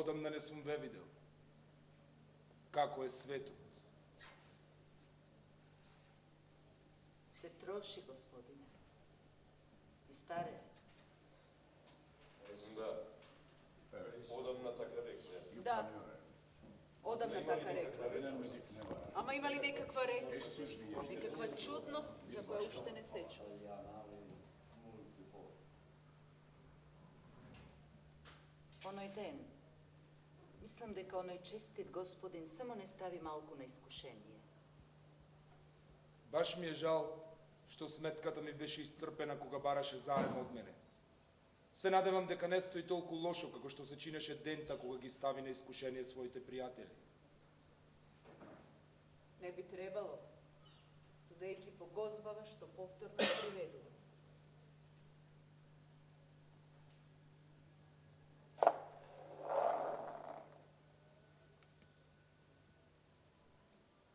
Одамна не сум ве видел. Како е свето? Се троши, господине. И старе. Да. Одамна така рекла. Да. Одамна така рекла. Ама има ли некаква реткост, некаква чудност за која уште не се чу? Оној ден, мислам дека оној честит господин само не стави малку на искушение. Баш ми е жал што сметката ми беше исцрпена кога бараше заем од мене. Се надевам дека не стои толку лошо како што се чинеше дента кога ги стави на искушение своите пријатели. Не би требало, судејќи по гозбава што повторно приведува.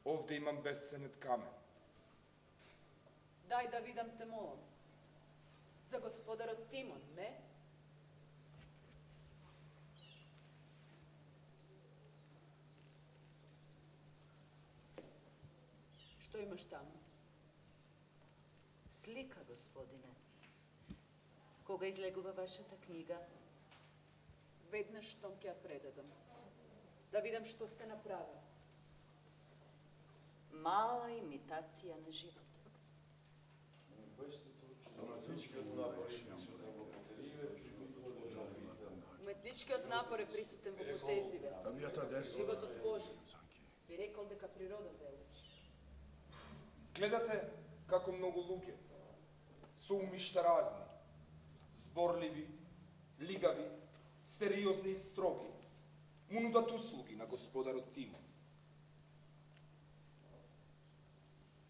Овде имам безценет камен. Дај да видам те молам. За господарот Тимон, не? Што имаш таму? Слика, господине. Кога излегува вашата книга? Веднаш штом ќе ја предадам. Да видам што сте направили. Мала имитација на животот. Уметничкиот напор е присутен во потезиве. Животот Божи. Би рекол дека природата е учи. Гледате како многу луѓе, со умишта разни, зборливи, лигави, сериозни и строги, му нудат услуги на господарот Тимон.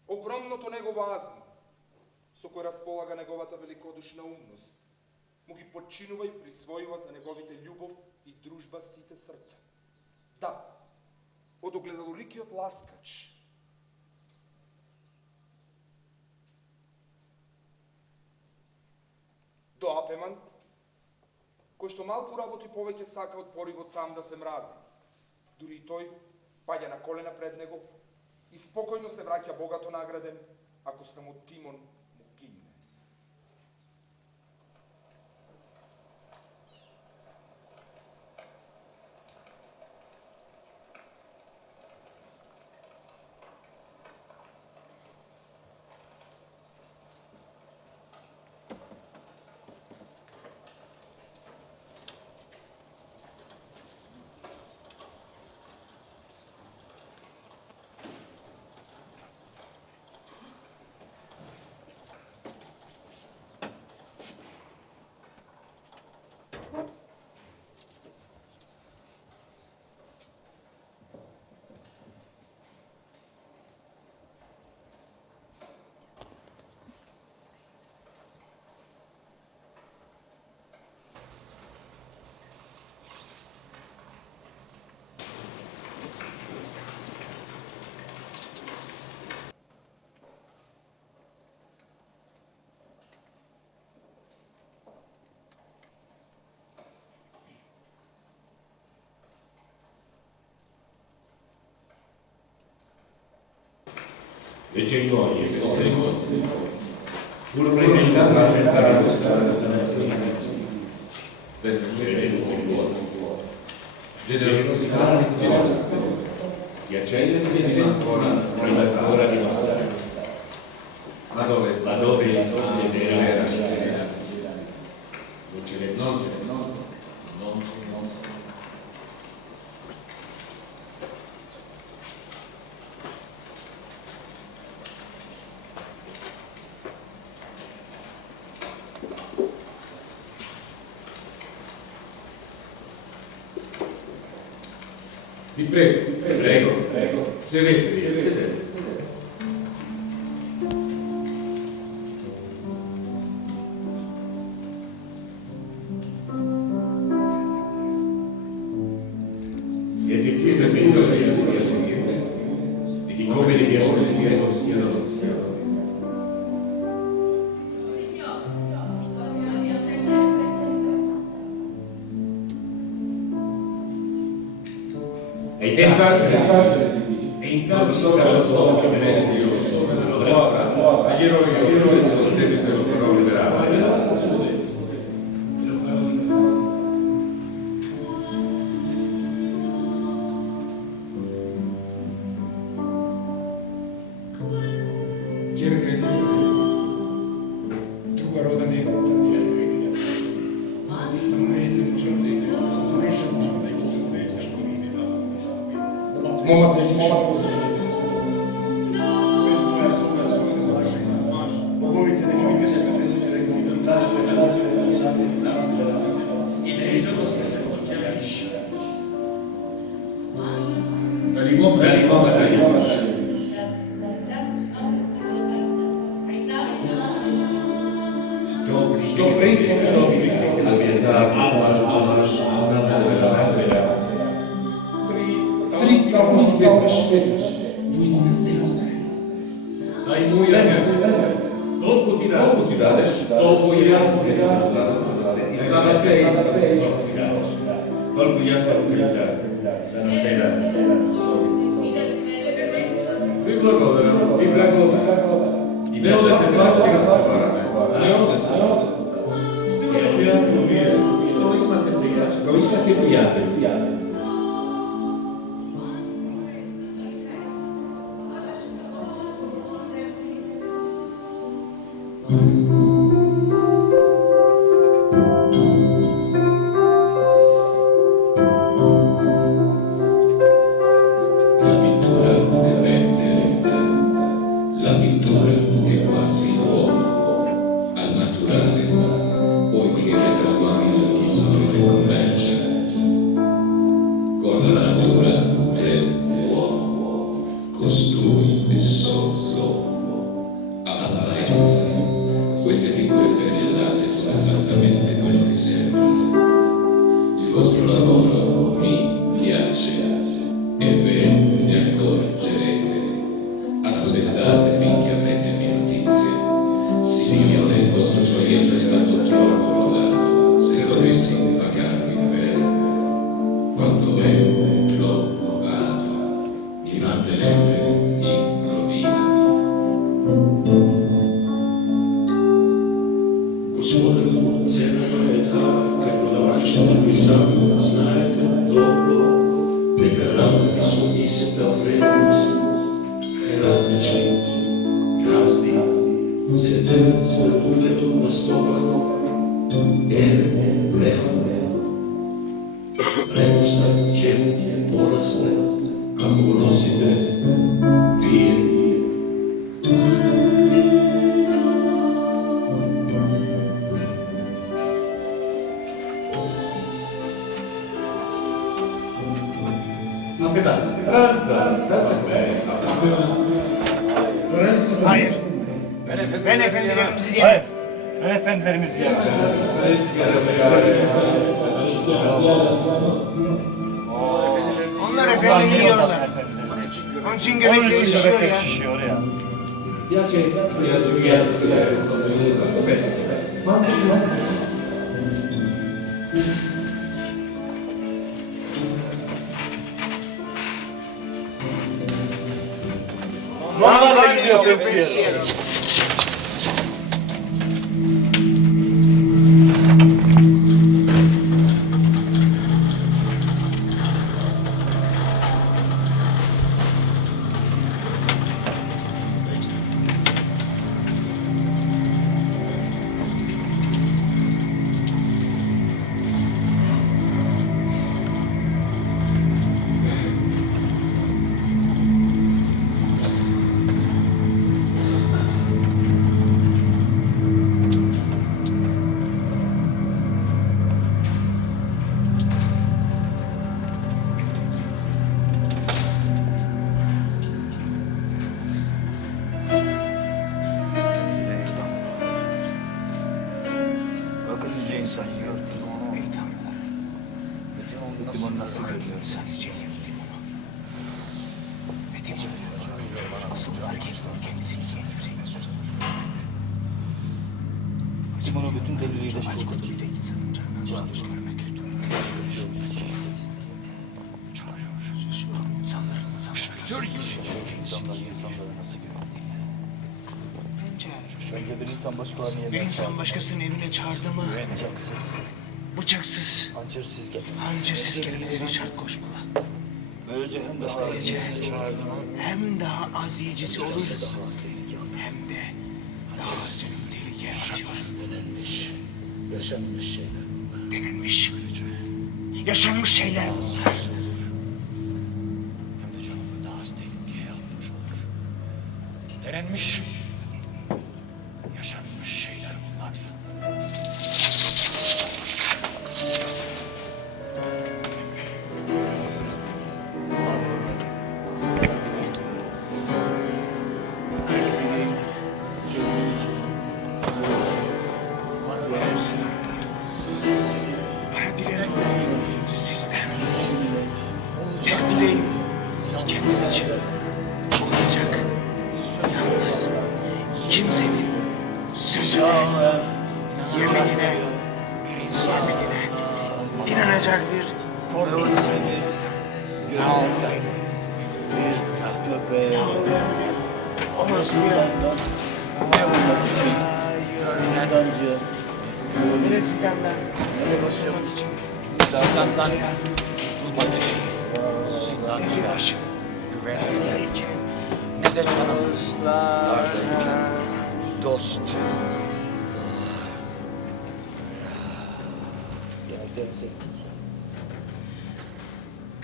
Огромното негово азмо, со кој располага неговата великодушна умност, му ги подчинува и присвојува за неговите љубов и дружба сите срца. Да, од огледалоликиот ласкач, до апемант, кој што малку работи повеќе сака од поривот сам да се мрази. Дури и тој паѓа на колена пред него и спокојно се враќа богато награден, ако само Тимон му кимне. Decennio furono inventati per questa nazione per vedere il cuore. Generosità di accendere ancora ora di passare. Ma dove il sostenere era non ce n'è, non. Vi prego, sedete. Siete qui per vedere le mie sorelle e di come le mie sorelle siano. E intanto so che viene Dio, ayer hoy lo liberare. Hayır. Ben efendilerimizi yemem. Ben efendilerimizi yemem. Onlar efendimi yiyorlar. Onun için göbekleri şişiyor ya. Normalde gidiyor pensiye. Akıllıca insan yiyor limonu. Ey tanrılar. Limonu nasıl görüyor sadece limonu. Ve temizliyor. Asıl hareket kendisini kendisine susamış. Limonu bütün deliliyle şurada bir de insanın canından susamış görmek. Çağırıyor. yaşındaki insanları nasıl görüyor? Bence Bence bir insan başkalarını bir yemek insan başkasının evine çağırdı mı bıçaksız, hançersız gelir. hançersiz gelmesine şart koşmalı. Böylece hem daha Böylece çağırdığına hem daha az yiyicisi olur hem de daha az canım tehlikeye atıyor. Denenmiş, yaşanmış şeyler bunlar. Denenmiş, yaşanmış şeyler bunlar. Hem de canımı daha az tehlikeye atmış olur. Denenmiş, yaşanmış şeyler bunlar. Para dilerim sizden. Tek dileğim kendim için olacak. Yalnız kimsenin sözüne, yeminine, inanacak bir seni ne oldu? Orospu'ya ne oldu? Neresinden başlamak için. Zindandan kurtulmak için zindancıya güvenmeyken ne de canımız dardayken dost.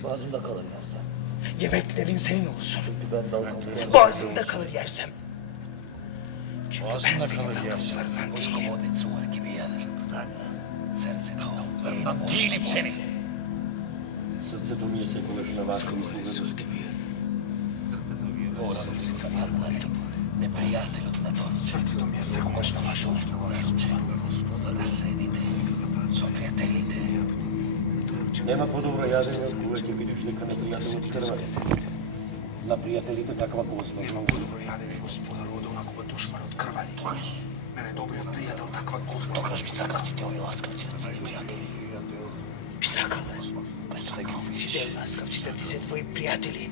Boğazımda kalır yersem. Yemeklerin senin olsun. Çünkü ben dal kalır. Boğazımda kalır yersem. Boğazında senin kalır yersen davranışlarından boş değilim. komodin sıvır gibi yer. Sen senin davranışlarından değilim senin. Srce do mnie se koležna váška Neprijatelju na to srce do mjesta košna vaša ostrova gospodara sedite, soprijateljite. Nema podobra jadenja, uvek je vidiš neka neprijatelj od krvari. Za prijateljite takva gozba. Nema dobro jadenje gospodaru od onakova dušmana od krvari. Mene dobrio prijatelj takva gozba. Dokaž mi sakavcite ovi laskavci od tvoji prijatelji. Pisakale. Site laskavci da ti se tvoji prijatelji.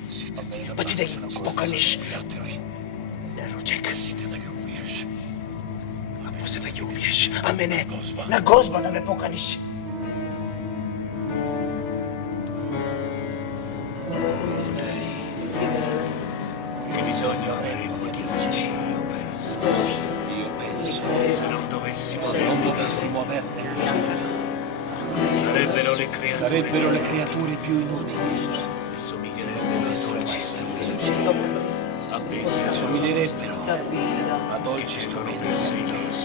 Pa ti da ih pokaniš. Naruček. Site da ga ubiješ. A posle da ih ubiješ. A mene na gozba da me pokaniš. Che bisogno avremmo di oggi? Io penso, se non dovessimo averne bisogno, sarebbero le creature più inutili e somiglierebbero a dolci strumenti. Somiglierebbero a dolci strumenti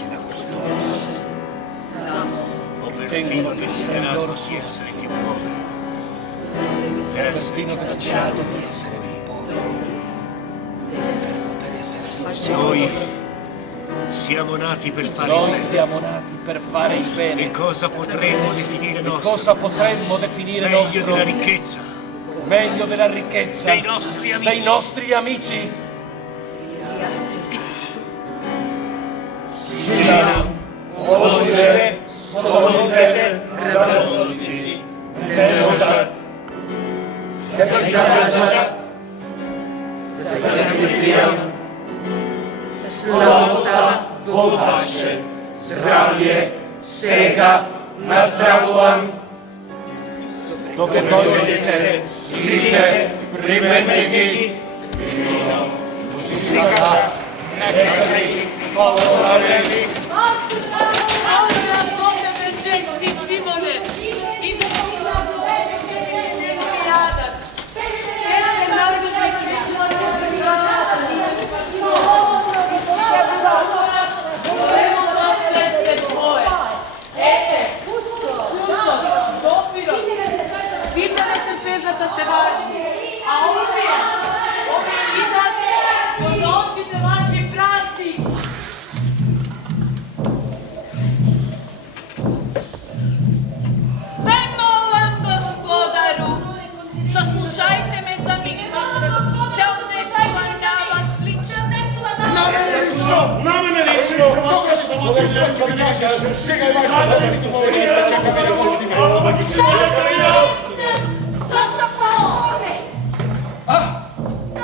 nascosti. Ottengono per loro di essere più poveri. Perfino destinato di essere più poveri. Per poter essere più Noi siamo nati per fare il Noi bene. siamo nati per fare il bene. E cosa potremmo definire E nostro? cosa potremmo definire Meglio nostro? della ricchezza, Meglio della ricchezza dei nostri amici. dei nostri amici. Sinam, Oşe, Sonuze, Radovci, Nežat, Nežat, Zagrijam, Slavosta, Bogaše, zdravlje, sega, na zdravuan. Dobre dojdete, site, primetegi, vino, muzika, nekakvi, polovareni.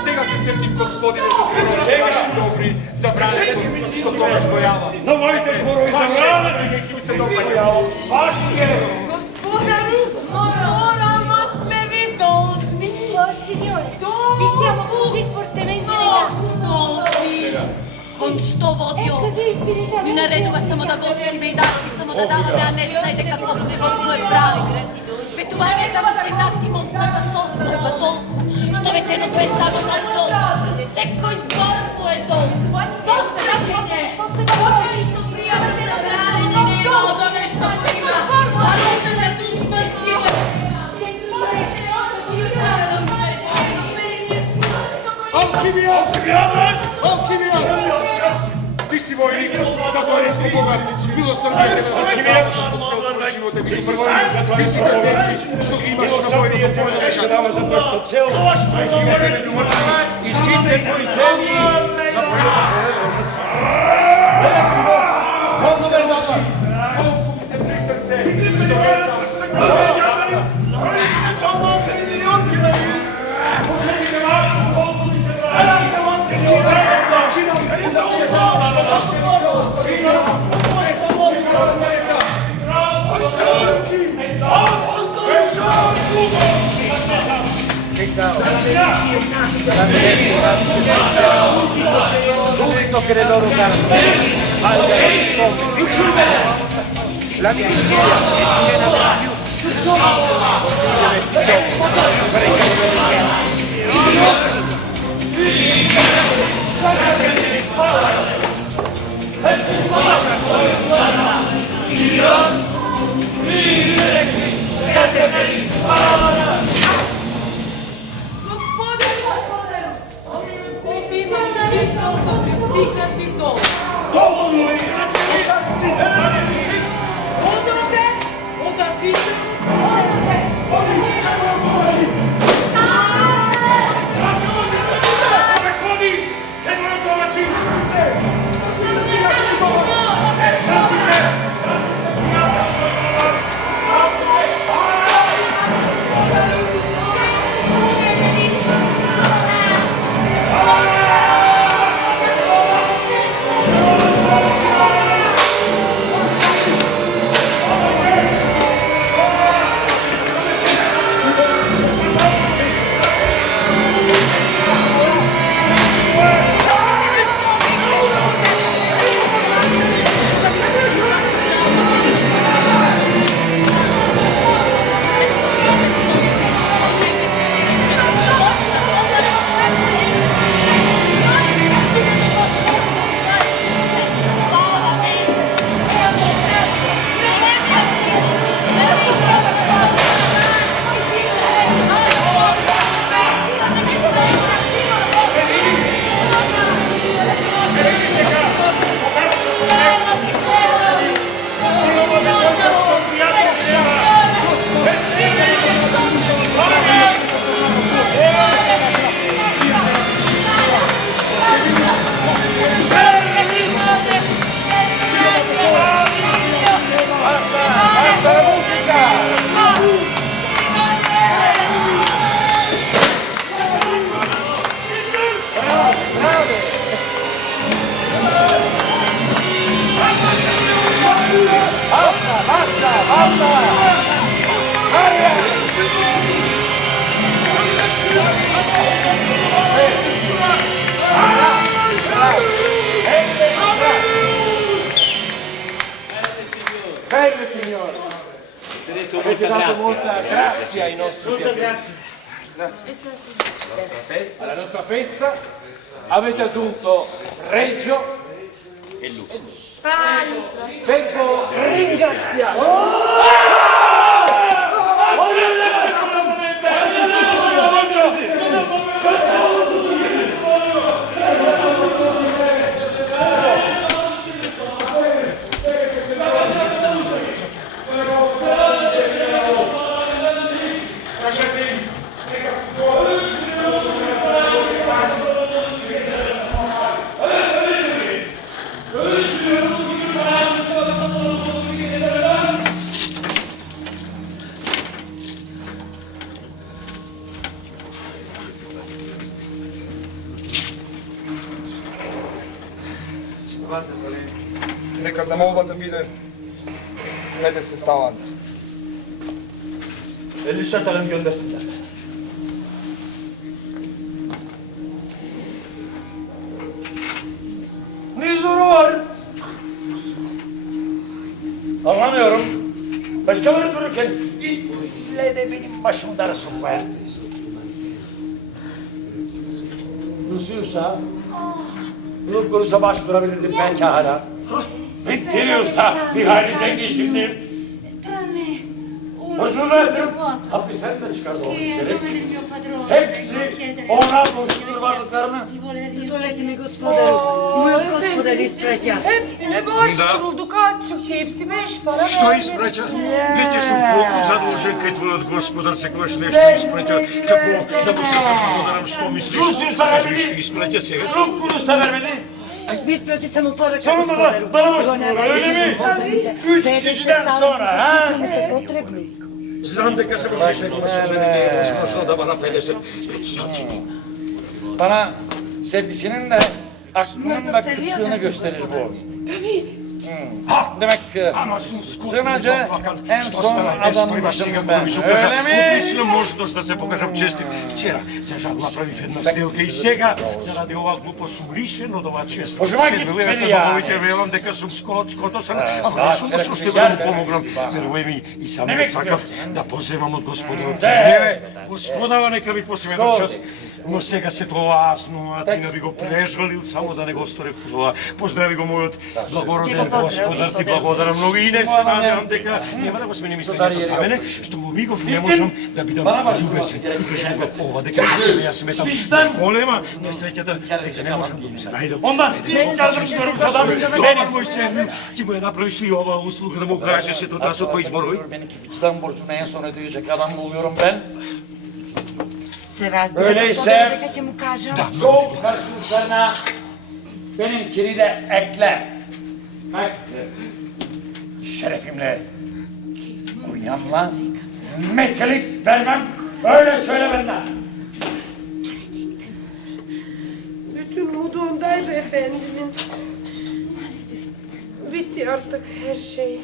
Сега се prisjetim, gospodine, za zborovi vaši dobri, za branite što Tomaš Bojava. No mojte zborovi za vrane! Neki mi se dopadaju. Vaši je! Gospodaru, moramo sme vi dolžni. Signore, vi siamo così fortemente legati. Con što vodio? Mi naredova samo da gostite i darovi, samo da davame, a ne znajte kako će godinu je pravi. Ветуваме да се знати монтата состојба толку, што ветеното е само на толку. Секој збор то е толку. То се да кење, то се да кење, со пријаваме да брани, но до нешто се има. А може да душма сјева. Алкимијанец! Ти си војник, затоа речко богат, милосрден тебе Алкимијанец, што целото живот е бил првојник. Ти си газети, што ги имаш на војното поле лежат. За тоа што цел живот е думата и сите твои сели на поле лежат. Колко ме лоши! Колку ми се при срце, што ме L'unico che le loro carte valga l'amicizia è nata più Bene signore, avete dato molta grazia ai nostri piaceri. Grazie. Alla nostra festa avete aggiunto Reggio e Lusso. Vengo ringraziato. За молбата биде 50 талант. 50 şartlarını göndersinler. Ne zoru var? Anlamıyorum. Başkaları dururken ille de benim başımı dara sokmaya. Nasılsa Ruh Kurus'a başvurabilirdim belki hala. Bitti usta. Bir hayli zengin şimdi. Tranne Boşuna ettim. Hapisten de çıkardı o işleri. Hepsi ona borçludur varlıklarını. Dozvolite mi, gospodar, moj gospodar ispraća. Ne baš trudu kaču, hepsi beš, para Što ispraća? Već sam koliko zadužen kad tvojot gospodar se koš nešto ispraća. Kako da mu se sa gospodarom što misliš? Rusi usta vermedi. Ispraća se. Ruh Kurus da vermedi. Vi isprati samo poruka Sonunda da bana başvurdu öyle mi? 3 kişiden sonra ha? Znam da kad se možeš nekome sučenike, smašno da bana 50 stotini. Bana sevgisinin de aklının da küçüklüğünü gösterir bu. Demek sığınacı en son adammışım ben, öyle mi? Отлично можност да се покажам честит. Вчера се жал направив една сделка и сега, заради ова глупост сум лишен од ова чест. Пожелај ги Повеќе велам дека сум скотосан, ама сум што да му помогнам. Верувај ми, и сам не сакав да поземам од Господарот. Не, Господава нека ми посеме час. Но сега се тоа асно, а ти не би го прежалил само да не го сторев тоа. Поздрави го мојот благороден Господар, ти благодарам многу и не се надевам дека нема да го смени мислењето за мене, што во мигов не можам да бидам љубезен. И кажам го ова дека јас сметам голема несреќата дека не можам да ми се најдам. Ondan Кажам што русадам, тоа мој сен, ти му ја направиш ли ова услуга да му кажеш ето да со кој изборови? Benimki vicdan borcunu en son ödeyecek adam buluyorum ben. Se razbija Öyleyse- gospodar, neka će mu kažem. Soğuk karşılıklarına benimkini de ekle. Şerefimle, kunyamla metelik vermem. Öyle söyle benden. Bütün umudu ondaydı efendimin. Bitti artık her şey.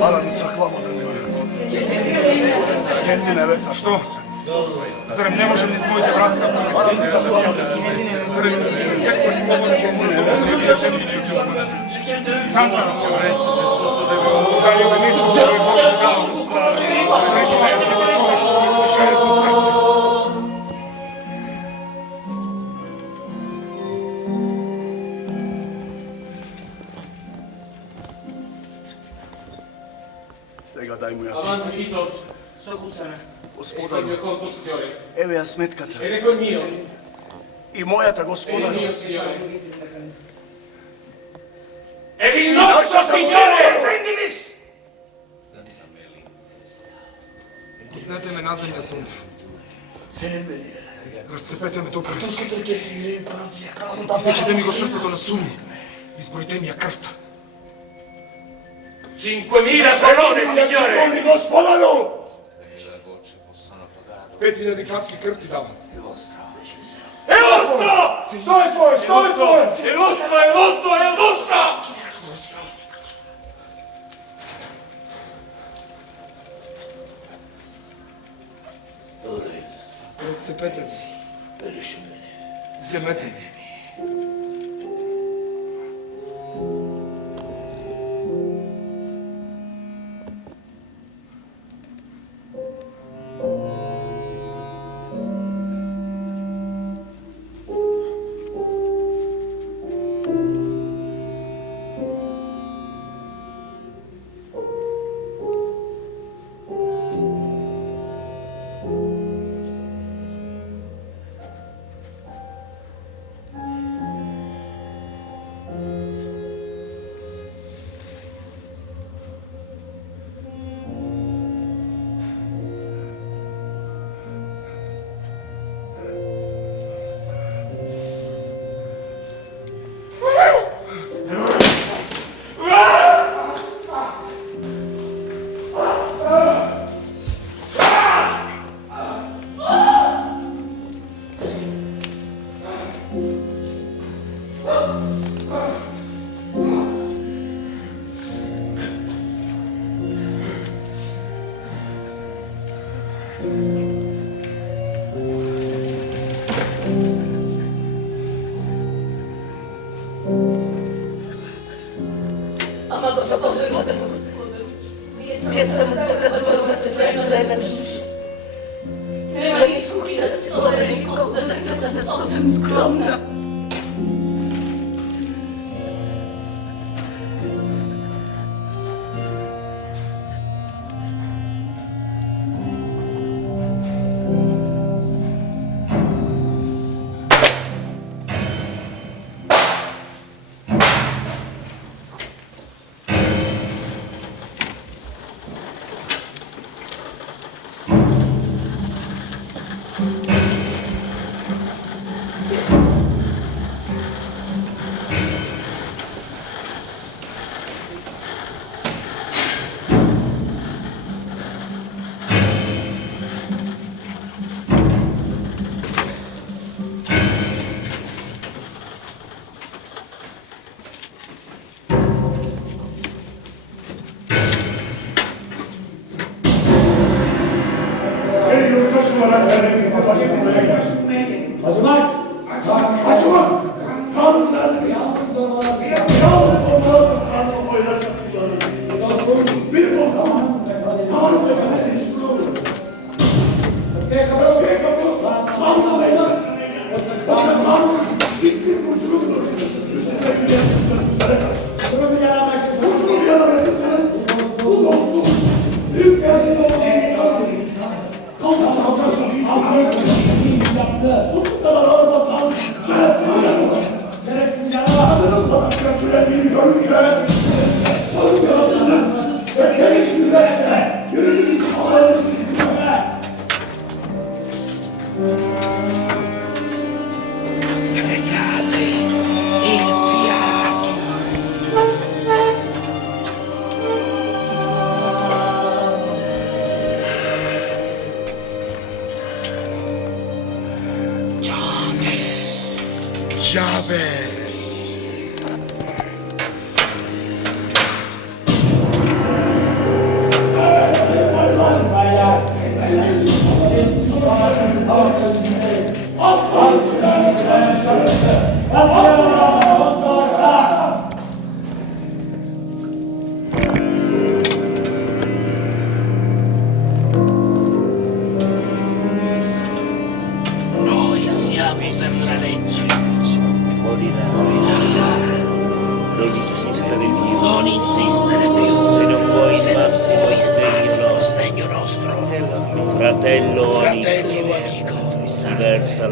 Paranı saklamadın mı? Kendin eve saklamasın. Зарем не можем ни своите братства Paranı saklamadın. Зарем какво слово Kendin eve saklamasın. Сам парам ќе рече дали ме мислиш за Бога среќу неговите човечки шерифо срце. Сега дай му ја. Avanti, Titos, sokucana. Господару, Conto, signore. еве ја сметката. Ed ecco il mio. И мојата Ed il господару. mio, signore. Ed il nostro, signore! Efendimiz! Пукнете ме на земја сум. Senin beni. Разцепете ме докарес. Изсечете ми го срцето на суми. Изброите ми ја крвта. 5.000 colonne, signore! Моли Господаро! 5000 капки крв ти давам. È vostro! Што е твое? Што е твое? È vostro, è vostro, è vostro! Разцепете си. Земете ми. Ама Господи, вие само така запървате трайна душа. Нема ни скупи да се слабени, колко да закръпна се съвсем скромна.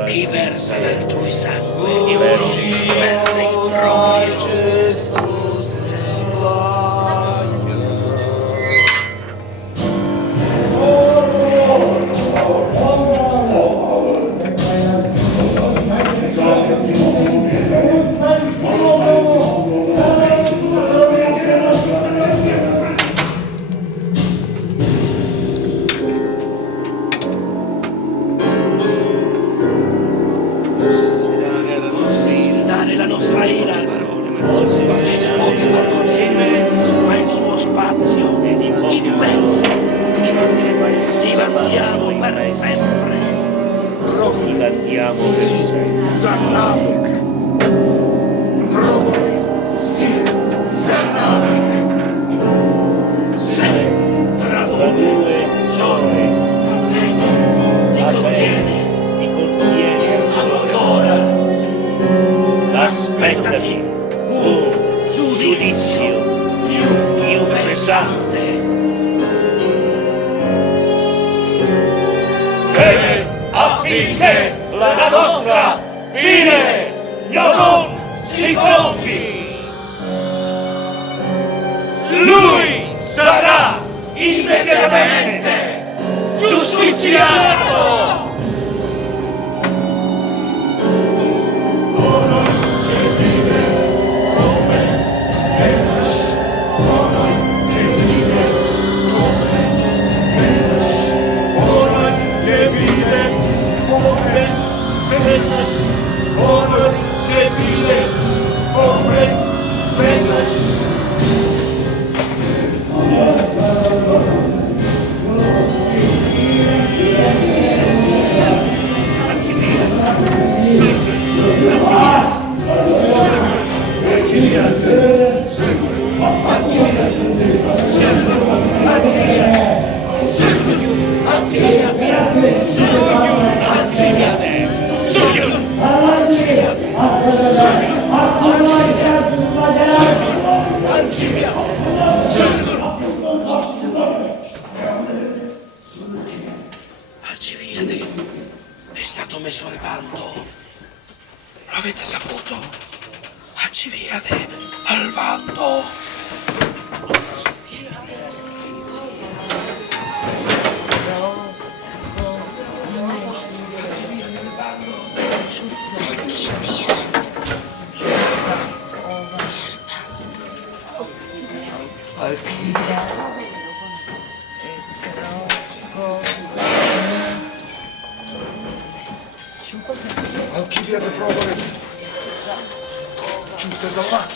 Chi versa l'altrui sangue, perde il proprio. sante. Bene, affinché la nostra fine non si compì. Lui sarà immediatamente giustiziato. Alcibiade è stato messo al bando. Lo avete saputo? Alcibiade al bando. Alcibiade provore. Čujte za mlad.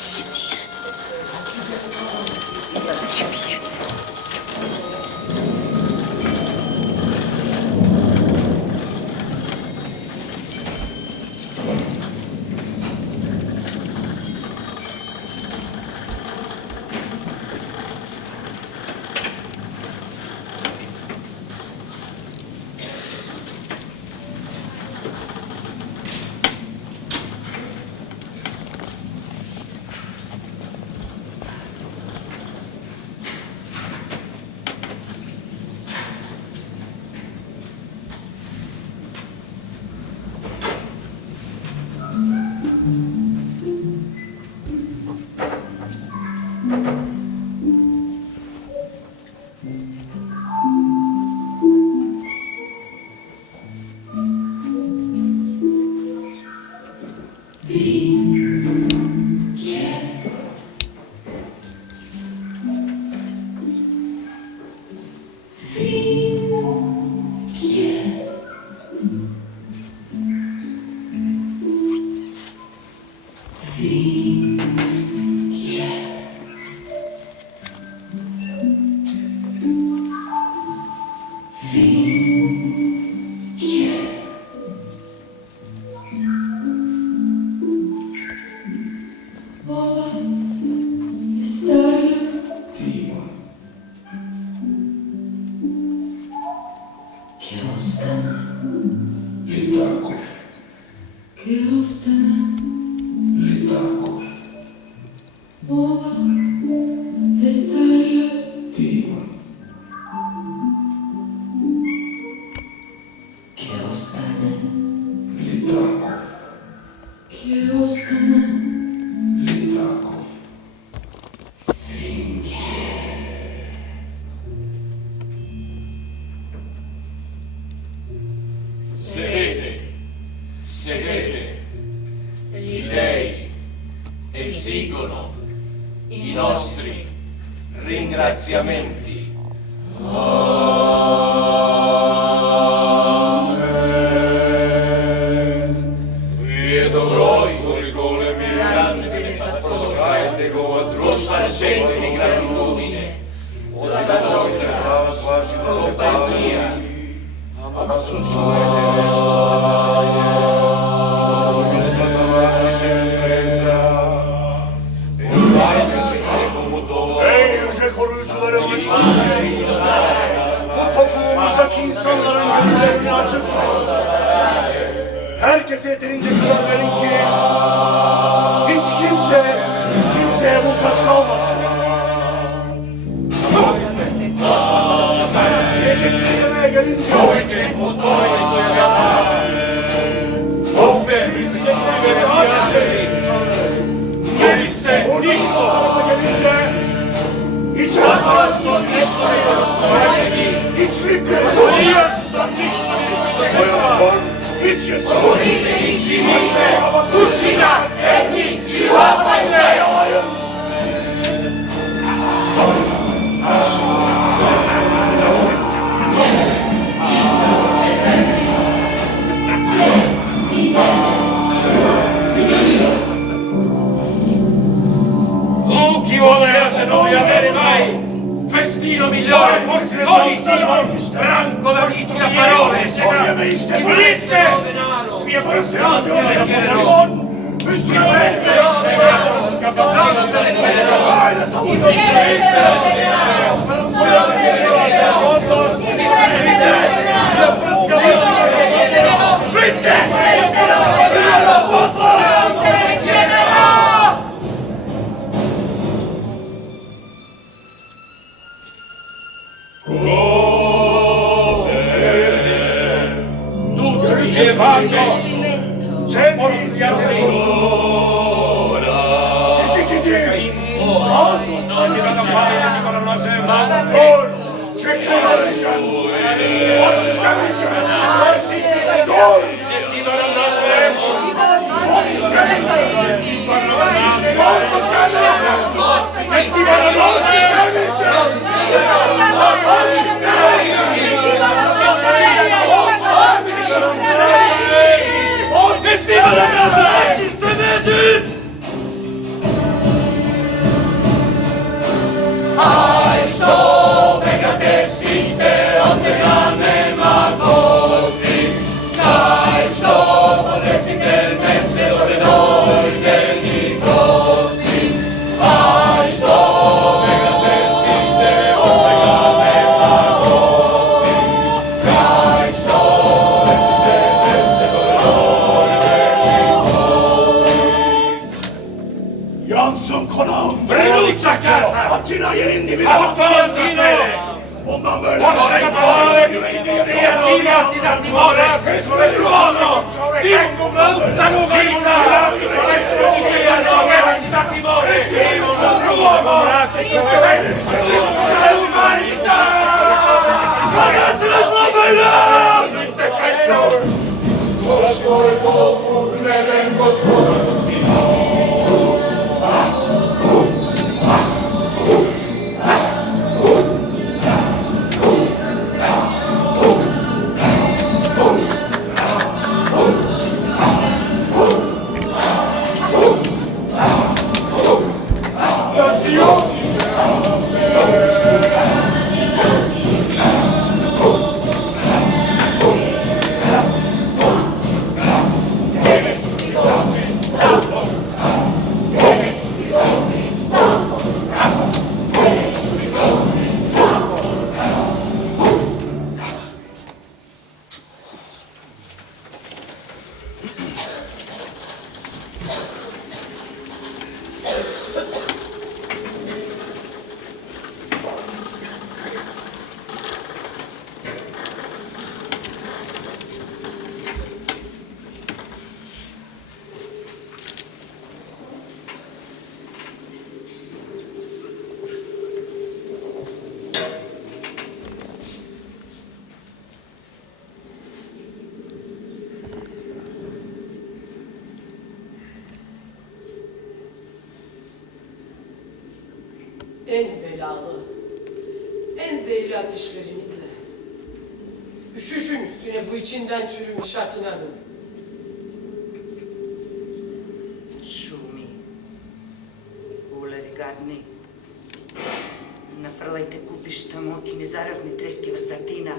Sedete, gli dei esigono i nostri ringraziamenti. Di gratitudine, la nostra compagnia, Ey yüce koruyucularımız! Bu toplumumuzdaki insanların gönüllerini açıp herkese yeterince güven verin ki hiç kimseye muhtaç kalmasın. gelince ve daha güzeli. Gerisi niço tarafa gelince içeride son istiyoruz öğrenmedi. İçlik kırışıyız. İçi son içimizde kurşina etnik yuvamayla yayın. Chi vuole se non vi avere mai festino migliore, politico, franco d'amici a parole, di milizia, denaro, Yansın konağım. Rinuncia a casa! Attina yerin dibine Affantino! Bundan böyle Vorrei parlare siano odiati da timore sull'escluso! Dico lontano vita! Che hanno odiati da timore! L'uomo! L'umanità! Ragazzi, la tua bella! Sono toku ne vengo scuola. En belalı, en zehirli ateşlerinizle. Üşüşün üstüne bu içinden çürümüş Atina'nın. Šumi, uleri gadni, nafrlajte kupišta mokine zarazni treski vrzatina,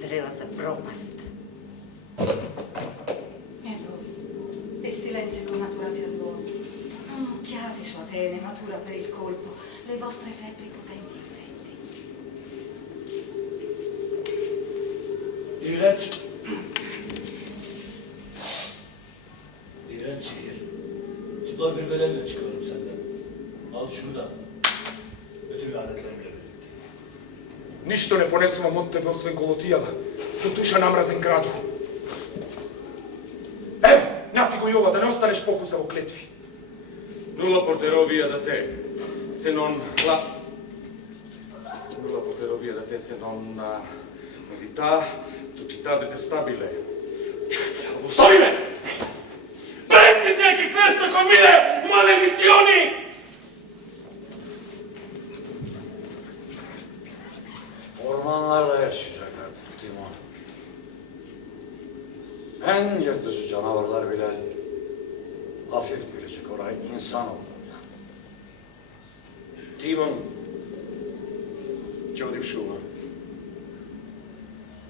zrela za propast. Evo, pestilenze connaturate all'uomo. Non occhiate sua tene, matura per il colpo, le vostre febbri potenti effetti. İğrenç. İğrenç şehir. Çıplak bir bedenle çıkıyorum senden. Al şunu da. Bütün lanetlerimle birlikte. Нищо не понесувам од тебе, освен голотијава, до душа намразен граду. Ево, нати го и ова, да не останеш покуса во клетви. Нула портеровија да те, се нон ла... Нула портеровија да те се нон новита, то читадете стабиле. Остави ме! Прегните ки квеста комиле, маледициони! Ormanlarda yaşayacaklar Timon. En yırtıcı canavarlar bile hafif gülecek orayı insan olduğundan. Timon ќе оди в шума,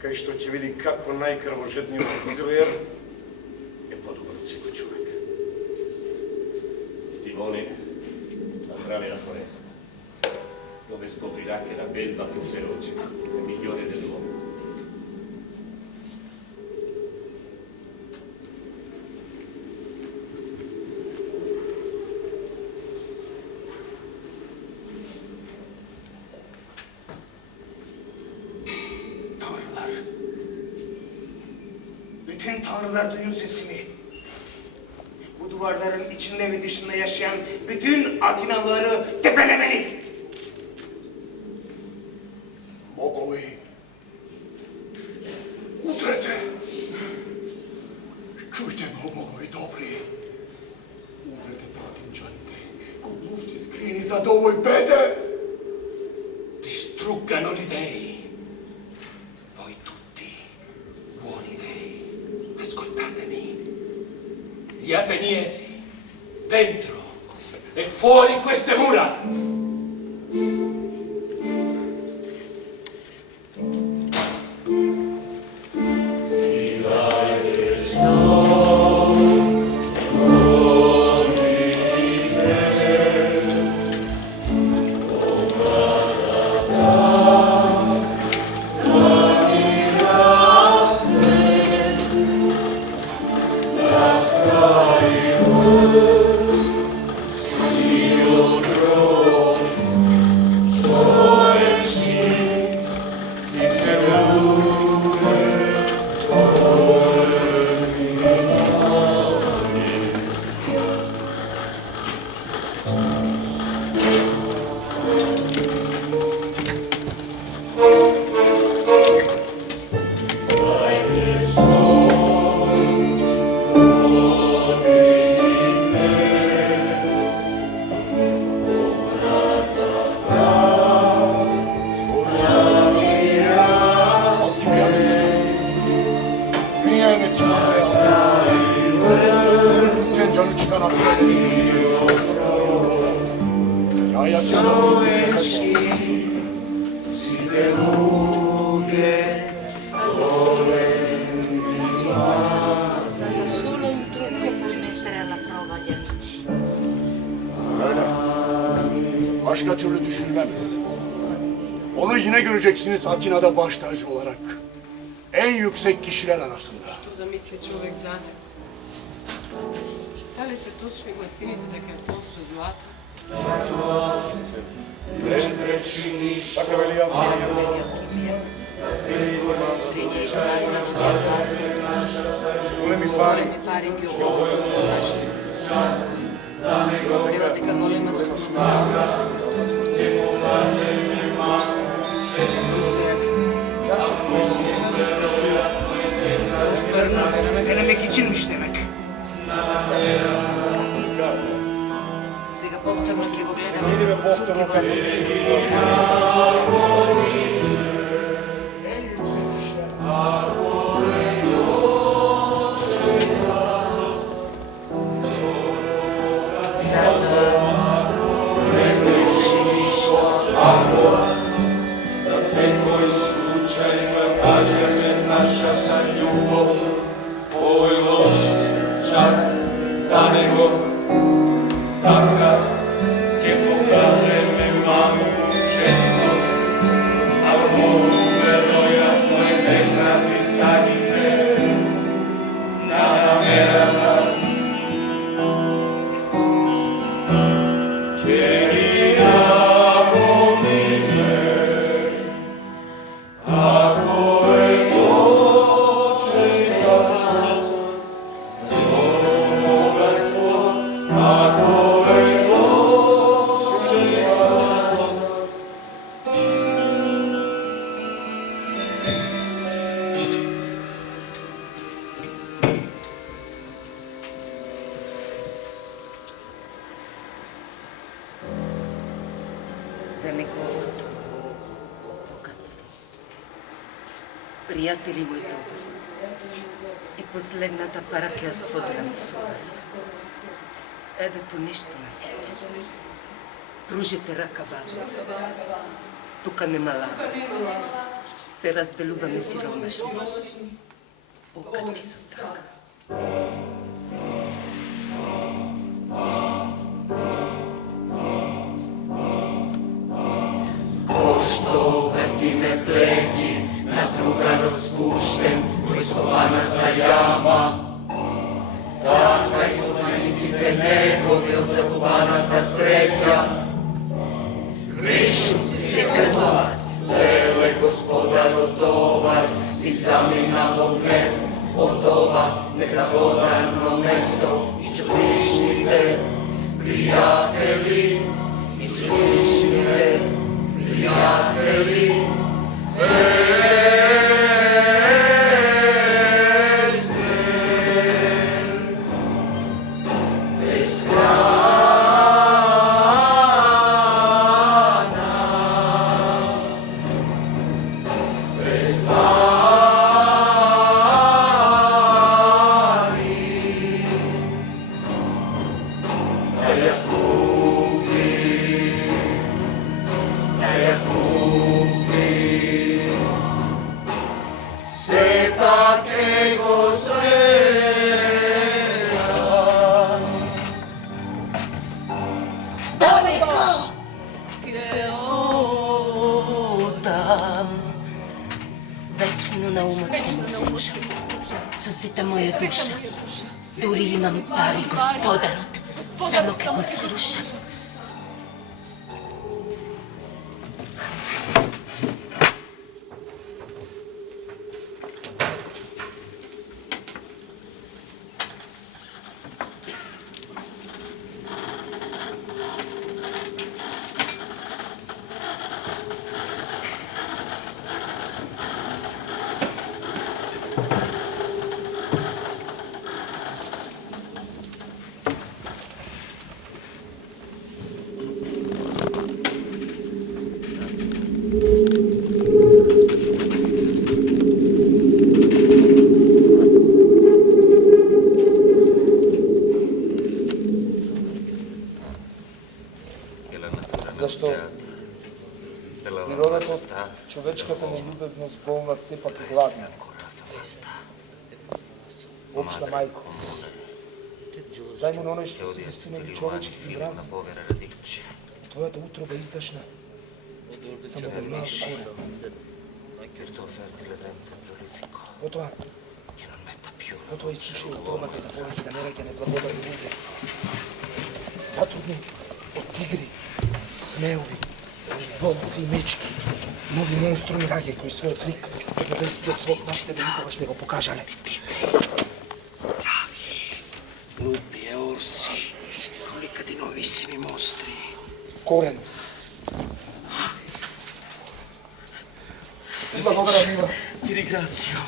кај што ќе види како најкрвожедниот звер е подобар од секој човек. Timone andrà nella foresta, dove scoprirà che la belva più feroce è migliore dell'uomo. Bütün tanrılar duyun sesimi. Bu duvarların içinde ve dışında yaşayan bütün Atinalıları tepelemeli. Богови, удрете! Чуйте ме, богови добри! Умрете пратинчаните, кои луфти скриени зад овој беде! Distruggano gli dei. Voi tutti, buoni dei, ascoltatemi. Gli ateniesi, dentro e fuori queste mura! Başka türlü düşünülemez. Onu yine göreceksiniz Atina'da baş tacı olarak. En yüksek kişiler arasında. Zamisli čovjek za ne. Da li ste točni glasivite da kad pošle zlato? Така вели ја. Големи пари. Privatnika golema su Denemek içinmiş demek. Сега повторно ќе го гледаме. Видиме повторно како Za sekoj slučaj kaže me naša ta ljubav, ovoj loš čas za nego takav ќе покаже me malu čestnost, a mogu veroјatno i nekada sanjite na namerama. за неговото богатство. Приятели моето, и последната пара ќе ја споделам со вас. Еве по нешто на сите. Пружите рака, баба. Тука нема лага. Се разделуваме сиромашни. Богати со така. Ko vrti me pleći, na drugarov spušten, u iskopaната jama. Така и познаниците негови от закопаната среќа. Грешу се скртовар, леле господарот товар, си замина во гнев, од ова неблагодарно место и чудишните пријатели, и чудишните пријатели. Вечно на умот ми слуша, со сите моја душа. Дури имам пари господарот, само ке го слушам. Зашто природата од човечката нељубезност болна сепак и гладна. Обшта мајко, дај му на оној што сите синови човечки ги мрази. Твојата утроба издашна, само да мал горе. Потоа исуши утробата за повеќе да не раѓа неблагодарни луѓе. Затрудни од тигри, змеови, волци и мечки, нови монструми раѓај кои својот лик пред небескиот свод нашите да никогаш не го покажале. Глупи орси, коликади новисими монстри. Корен. Благодарам, Ива. Ти грацио.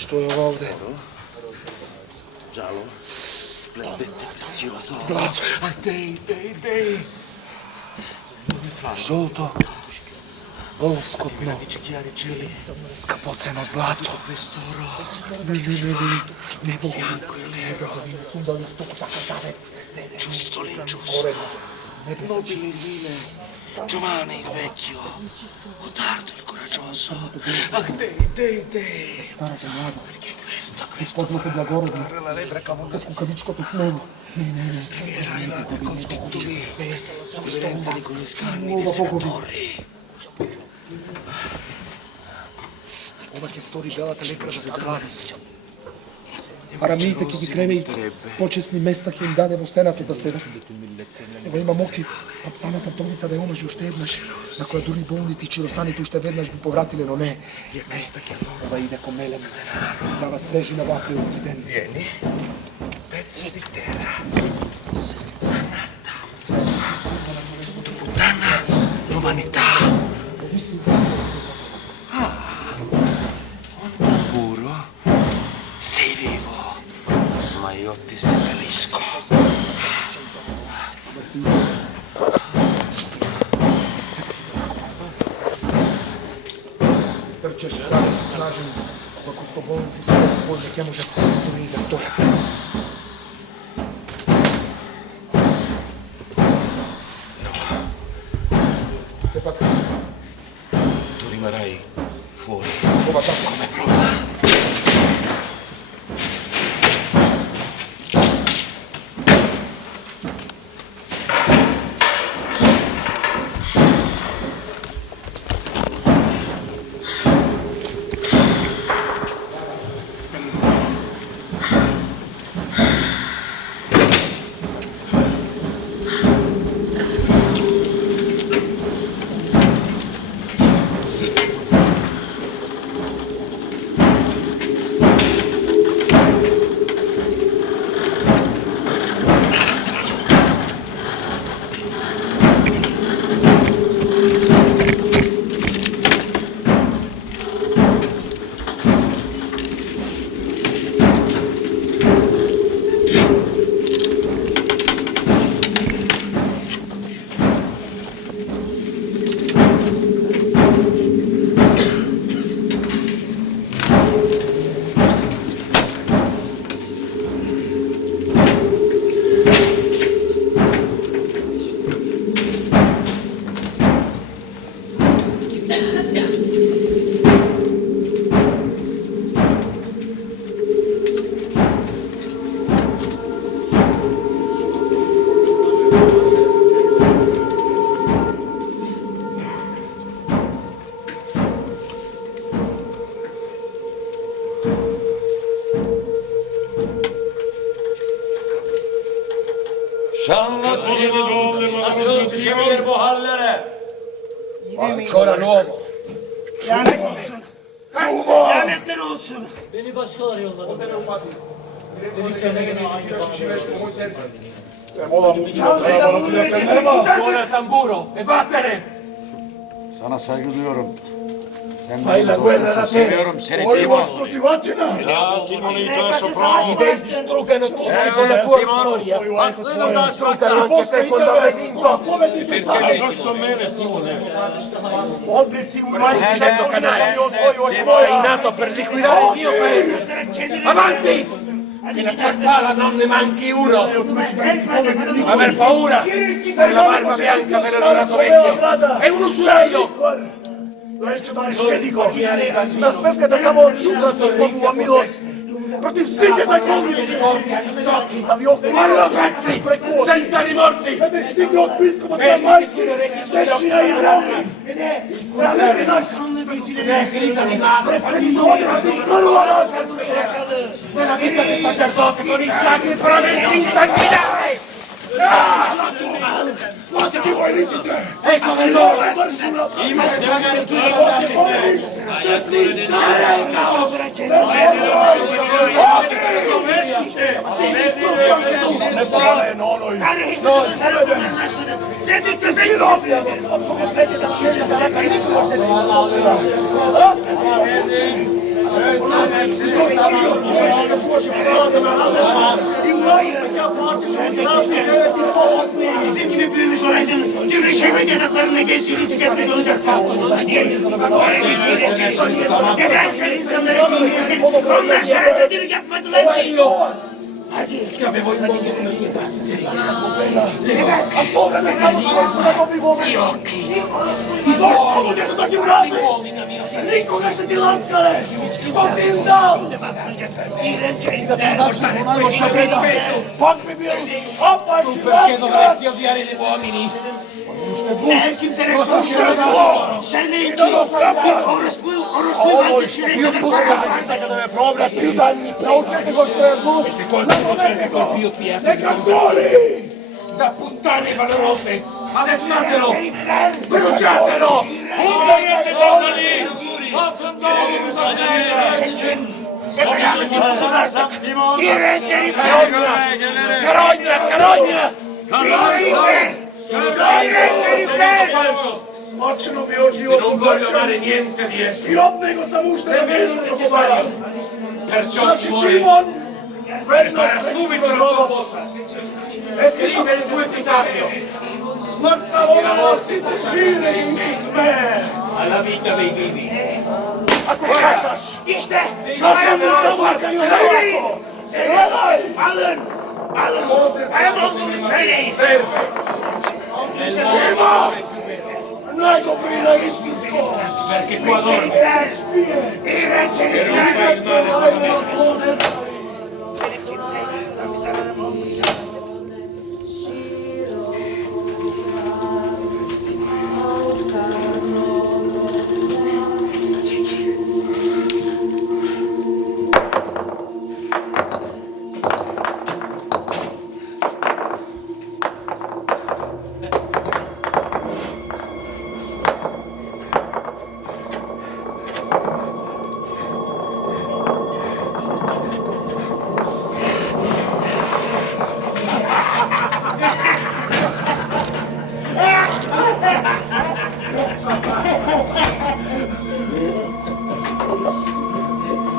Што е ова овде? Джало, сплендente, prezioso. Злато. Dej. Жолто, волскотно, скапоцено злато. Не Богу, не сум дали стоку така завет. Giusto l'ingiusto, nobile il vile, giovane il vecchio, otardo il coraggioso. Ah, dei. Старото младо. Perché questo Подлото благородно. Кукавичкото смело. Era con titoli, sostenzali con gli scambi dei senatori. Ова ќе стори белата лепра да се слави. Арамиите ќе ги крене и почесни места ќе им даде во сенато да седат. Ева има моки папсаната вдовица да ја омажи уште еднаш, на која дури болните и чиросаните уште веднаш би повратиле, но не. Места ќе ова иде ко мелем, дава свежина во априлски ден. Vieni, pezzo di terra. Puttana, l'umanità. Un tamburo. Sei vivo. Ma io ti seppellisco. Trčeš pravi su snažen, dok uz to bolnicu čovjek tvoj ne može tu njega stojati. Sepak. Tu rimarrai fuori. Ova tako me proba. Ascolti på hallare! Ancora l'uomo! Lanetler olsun! Beni başkaları yolladı. Ovdje ne upati. Dediklerine gene Kiraš živeš po moj termin. Suona il tamburo e vattene! Sana saygı duyuyorum. Sen Fai la guerra da te. seviyorum seni Volevo Timon. protivatina. Ja, Timonito è soprano. I dei distruggano tutti con la tua vittoria. Distruggano anche te quando avrai vinto. Perché zašto mene, Timone? Oblici umani dentro canale. Sei nato per liquidare il mio paese. Avanti! Che la tua spada non ne manchi uno. Aver paura per la barba bianca per l'onorato vecchio. È un usuraio. Leće da ne štediko, da smevkate samo šutraca svoju milost. Protiv svite zakonnosti. Fallo cazzi! Senza rimorsi! Ne štiti od biskupa te majke, većina i Romi. Na lepi naš, Ne grida di madre, nella vita del sacerdote con i sacri paramenti insanguinati! Vate vojnicite! Ecco me loro! Ima se magari tu soldati! Se prisare il caos! Ne pare, nonoj! Sedite se robi! Ako sedite da širi se neka i niko možete raste si obuči! Što mi ti moji ja plaćam zdravstveni krevet i pomogni! Bizim gibi büyümüş olaydın, tüm şehvet yanaklarına geçtiğini tüketmez olacaktı. Neden sen insanlara çiğniyorsun? Onlar şerefetini yapmadılar ki. Che avevo il mondo come mie passerie. A sovreme samo questo da dobi vome! I doškovu djetu da ti uradi! Niko neće ti laskale! Što si im dao? I da si znači u najloša beda! Pak bi bil opašni Perché dovresti odiare gli uomini? Eğer kimseler suçluyorsa sen de iki. Bir orospu kardeşine kadar para da me problem, più danni, naučite go što je glup! E se qualcuno cerca col più fiato Neka gori! da puttane valorose! Adesmatelo! Bruciatelo! Uccidete donali! Carogna! Smačeno mi od života non voglio amare niente di esso. I od nego sam ušte da vežu kako varam. Perciò Znači ci vuole Timon Prepara subito la tua fossa. Scrive il tuo epitaffio. Smarcavo morti požire in pisme. Alla vita dei vivi. Ako kažeš, ište, kažem da markaju zelo. Gledaj! Alen! Evo tu sedi! Serve! Ima! Najdobrina istinsko! Perché qua dormi. Spije! I reči mi ne trebaju odlude.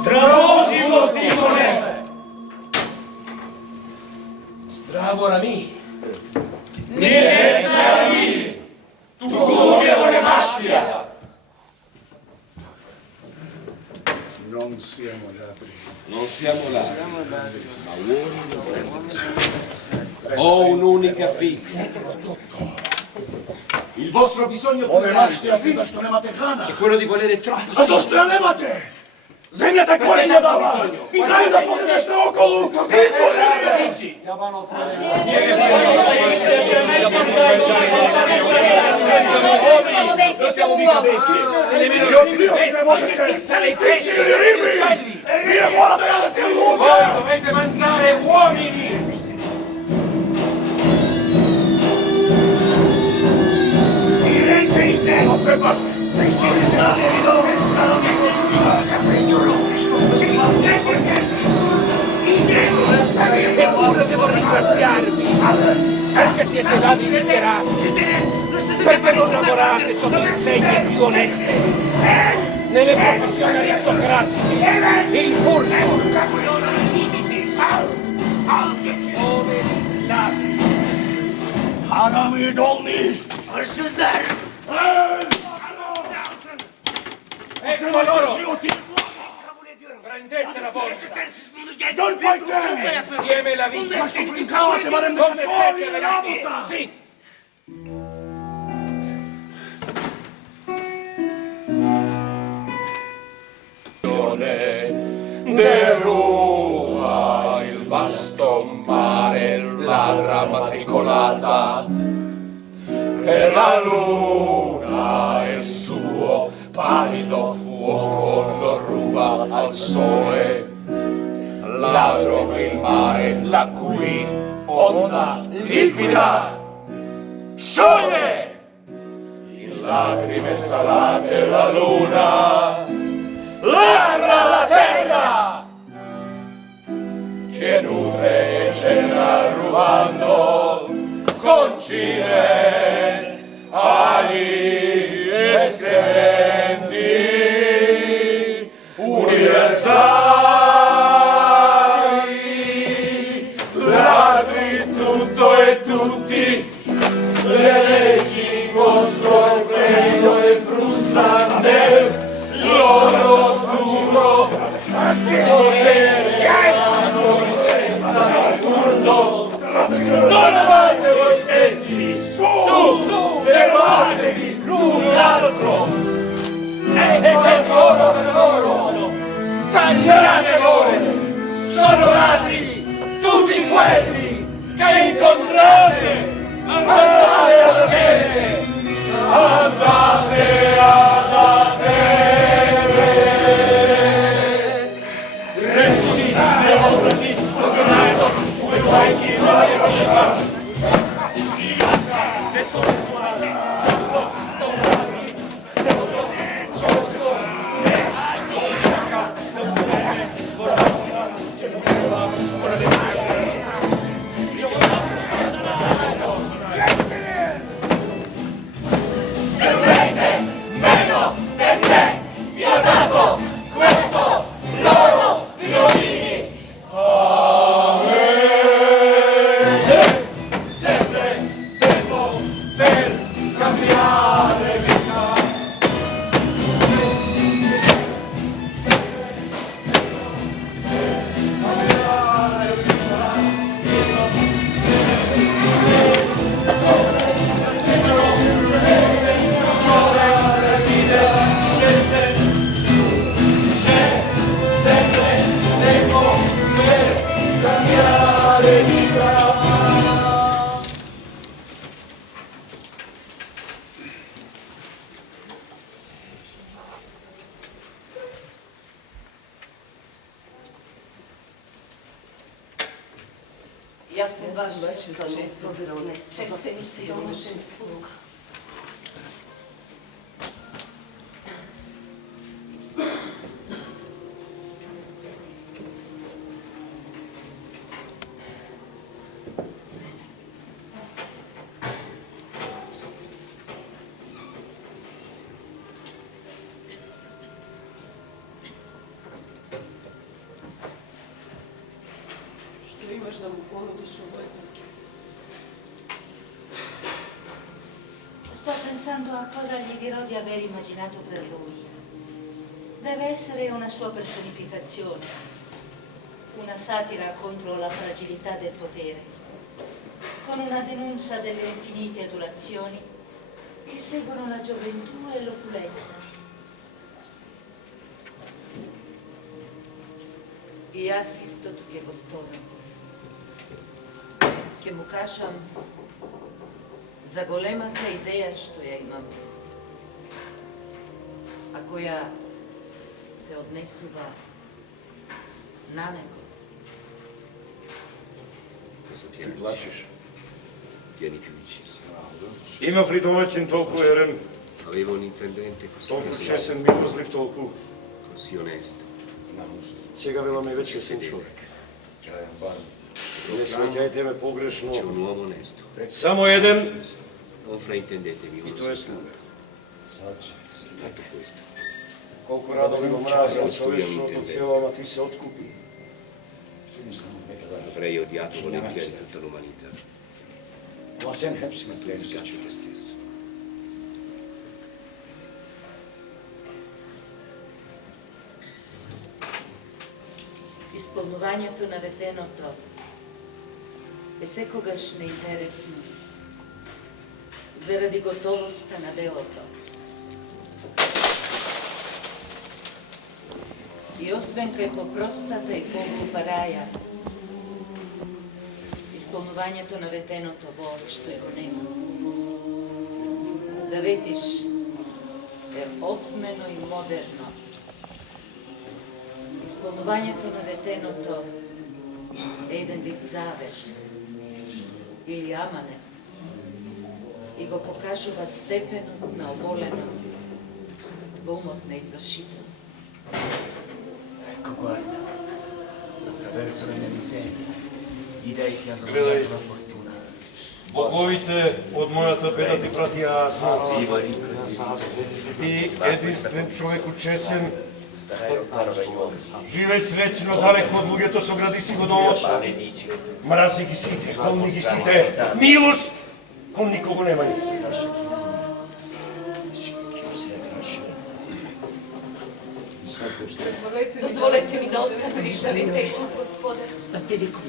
Zdravo život Timone! Zdravo Rami! Mir esse Rami! Tu gubjevole maštija! Non siamo ladri. Non siamo ladri, ma uomini. Ho un'unica figlia. Il vostro bisogno più Ove maštija grande pita što nemate hrana. è quello di volere troppo. A zašto ja nemate? Zemlja te korenja dala! I daj da pogledeš naokolo! Izvolite! Non siamo mica bestie! E nemmeno pizza dei pesci e degli uccelli! E via buona da gatti al lume! Voi dovete mangiare uomini! I reggi nego sepa! Nei soli stati e do che stanno di Eppure devo ringraziarvi perché siete dati dichiarati, perché non lavorate sotto le segne più oneste, nelle professioni aristocratiche, il furto non ha limiti, poveri ladri. Harami dolni! Hırsızlar! Ecco loro! Prendete la borsa! Non puoi te! Insieme la vita! Zašto priznavate barem da Convertete je la rabota? Sì! Derua il vasto mare, ladra matricolata, e la luna il suo palido fuoco lo ruba al sole. Ladro il mare, la cui onda liquida scioglie in lacrime salate la luna, ladra la terra che nutre e cena rubando concime ali escrementi universali, ladri tutto e tutti, le leggi in vostro freddo e frustante loro duro potere hanno licenza furto. Non amate voi stessi, su, fermatevi l'un l'altro e ancora per loro tagliate voi, sono ladri tutti quelli che incontrate. Andate ad Atene, andate ad Atene, resuscitare vostro dito, tornato, come fai chi va e va. Vi ho dato questo loro violini. Ja sam vaš česteni siromašen sluga. Što imaš da mu ponudiš u ovoj kući? Sto pensando a cosa gli dirò di aver immaginato per lui. Deve essere una sua personificazione, una satira contro la fragilità del potere, con una denuncia delle infinite adulazioni che seguono la gioventù e l'opulenza. I ja s isto tuđego stora. Ke mu kažem za golemata ideja što ja imam, a koja se odnesuva na nego. Ti plačeš? Tieni più vicino. Имав ли домаќин толку ерен, Avevo un intendente толку così чесен, милозлив, толку... così onesto. Сега велам и веќе сум човек. Не свеќајте ме погрешно. C'è un uomo onesto. Само еден, Non fraintendetemi, и uno тоа е soltanto. слуга. Soltanto questo. Колку радови го мразам човечното цело, ама ти се откупи. Avrei odiato volentieri tutta l'umanità. Ma sen hepsini Ma tu mi spiaci te stesso. Изпълнованието на ветеното е секогаш неинтересно, заради готовостта на делото. И освен кај по простата и по-глупа раја, изпълнованието на ветеното въобще го нема. Да ветиш е отмено и модерно. Изпълнованието на ветеното е един вид завет или аманет и го покажува степенот на оволеност во умот на извършител. Ecco, guarda, attraverso le mie miserie, gli dei ti hanno Gledaj. dato la fortuna. Боговите од мојата беда ти пратија знак. Ти единствен човек чесен, живеј среќно далеко од луѓето, согради си го домот. Мрази ги сите, комни ги сите. Милост кон никого нема ни. Dozvolite mi da ostanem i da vi pešem, gospode. Pa ti dico.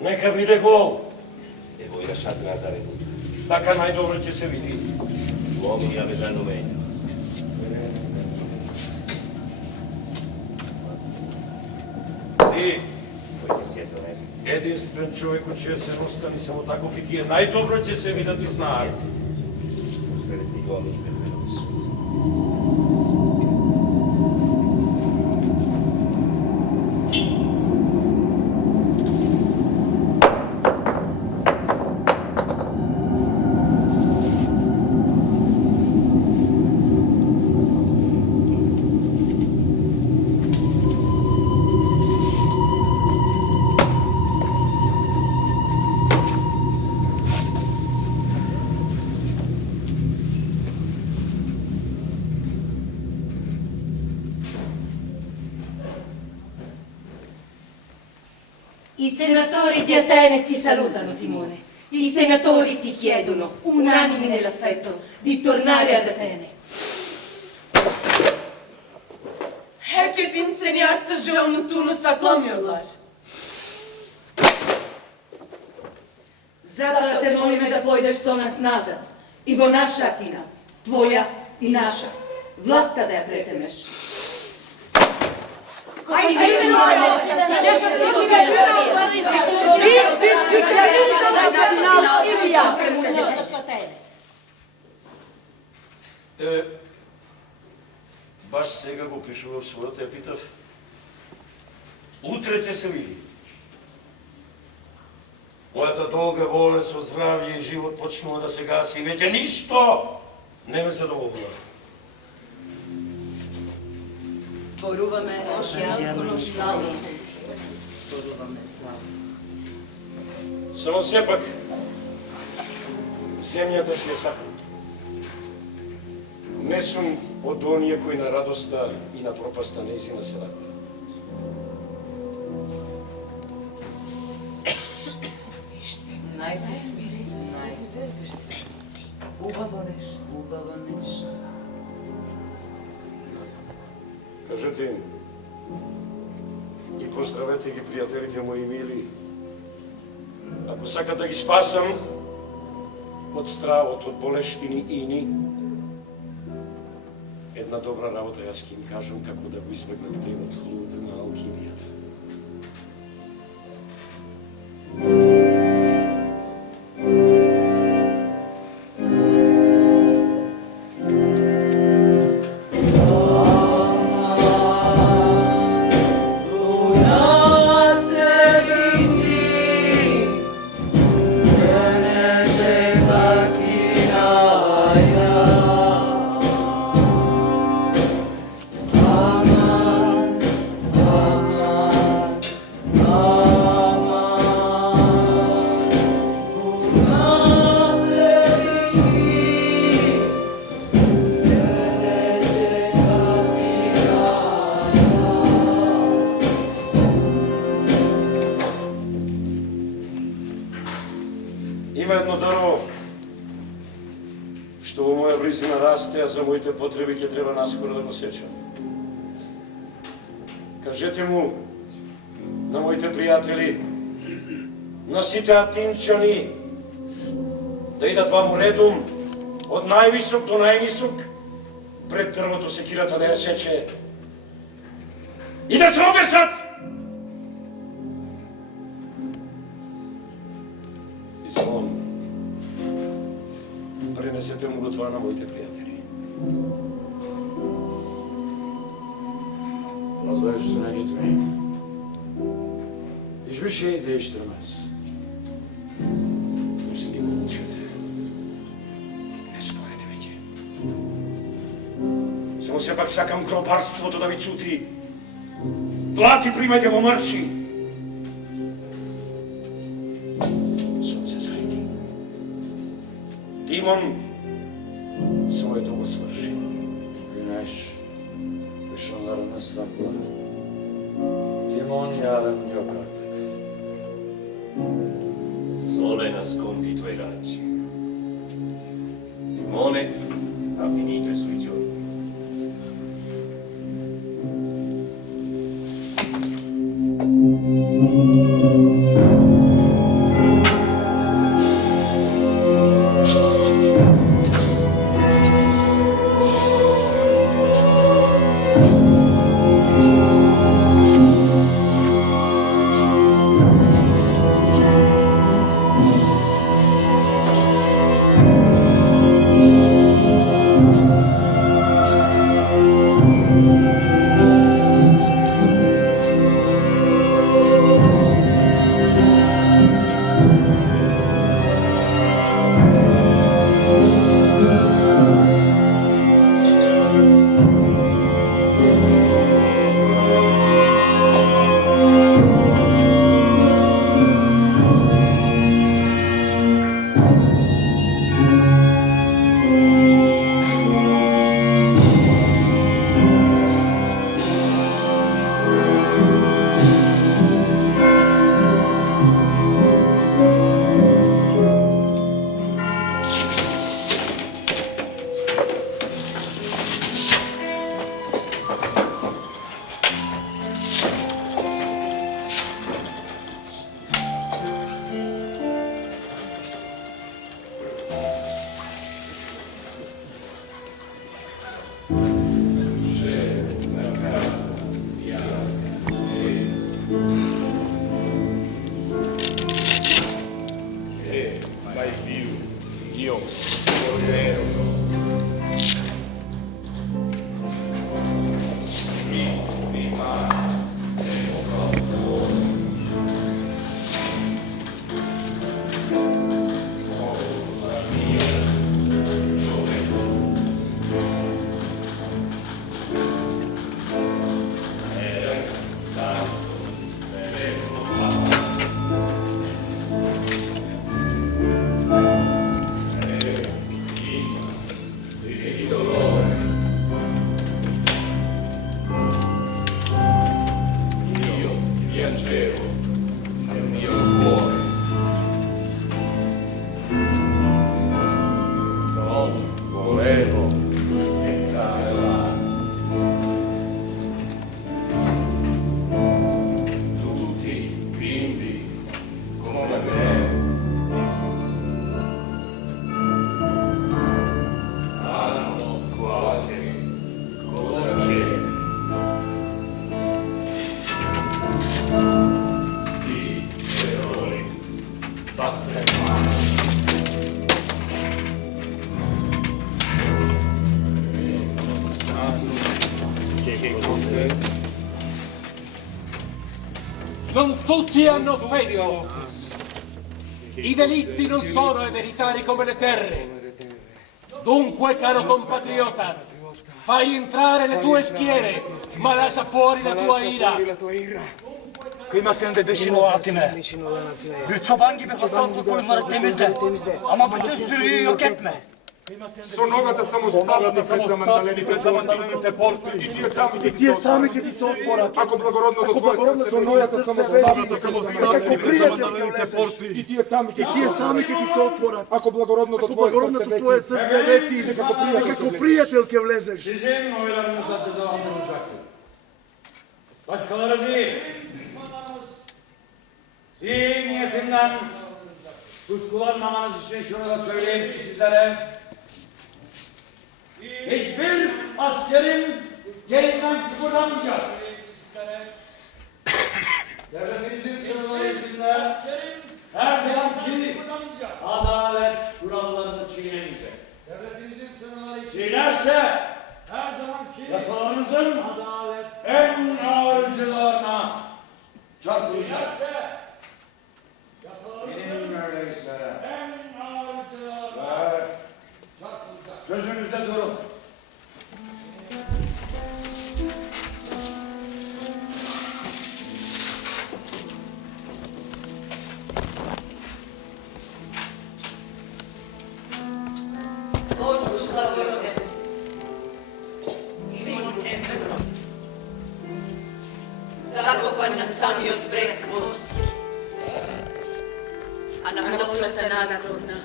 Нека биде гол. E voi lasciatela andare tutta. Така најдобро ќе се види. Gli uomini la vedranno meglio. Ти, Voi che siete onesti. единствен човек чесен, остани само таков и тие најдобро ќе се видат и знаат. Mostrerete gli uomini per me non sono. I senatori di Atene ti salutano, Timone. I senatori ti chiedono, unanimi nell'affetto, di tornare ad Atene. Herkes insenyarsızca unuttuğunu saklamıyorlar. Zato te molime da pojdeš so nas nazad. Ivo naša Atina, tvoja i naša. Vlasta da je prezemeš. Baš сега го пишу в своята, я питав. Утре ќе се види. Моята долга болест од здравје и живот почнува да се гаси. Веќе ништо не ме задоволува. Зборуваме славно. Само сепак, земјата си е сакнута. Не сум од оние кои на радоста и на пропаста неизина се радат. Убаво нешто. Кажете им и поздравете ги пријателите мои мили. Ако сакат да ги спасам од стравот, од болештини и ини, една добра работа јас ќе им кажам како да го избегнат гревот луд на алхимијата. Има едно дрво, што во моја близина расте, а за моите потреби ќе треба наскоро да го сечам. Кажете му на моите пријатели, на сите атинчани, да идат ваму редум, од највисок до најнисок, пред дрвото секирата да ја сече и да се обесат! И звон, пренесете му го това на моите пријатели. Знаеш, што не ги ми. Иш и değiştirmez. Пусти го мълчете. Не спорете веќе. Само сепак сакам гробарството да ви чути. Плати примајте во марши. Сонце зајди. Тимон своето го свърши. Güneş ışınlarını saklar. Timon yarın yok artık. Sole nascondi i tuoi raggi. Timone ha finito i suoi giorni. Non tutti hanno offeso. I delitti non sono ereditari come le terre. Dunque, caro compatriota, fai entrare le tue schiere, ma lascia fuori la tua ira. Kıymasını da beşin o atine. Bir çoban gibi hastalıklı koyunları temizle. Ama bütün sürüyü yok etme. Со ногата само ставите пред замандалените порти. И тие сами ќе ти се отворат. Ако благородното со нојата само ставите како пријател ќе влезеш. И тие сами ќе ти се отворат. Ако благородното твое срце вети, како пријател ќе влезеш. Sizin oylarınızla cezalandırılacaktır. Başkaları değil. Zihniyetinden kuşkulanmamanız için şunu da söyleyeyim ki sizlere. Hiçbir askerin yerinden kıpırdamayacak. Devletimizin sınırları içinde her zamanki adalet kurallarını çiğnemeyecek. Devletimizin sınırları içinde çiğnerse her zamanki yasalarınızın adalet en ağırcılarına çarpılacak. Benim öyleyse en ağırcılarına çarpılacak. Sözünüzde durun. Zakopan na sami od breg morski, a na pločata nagrodna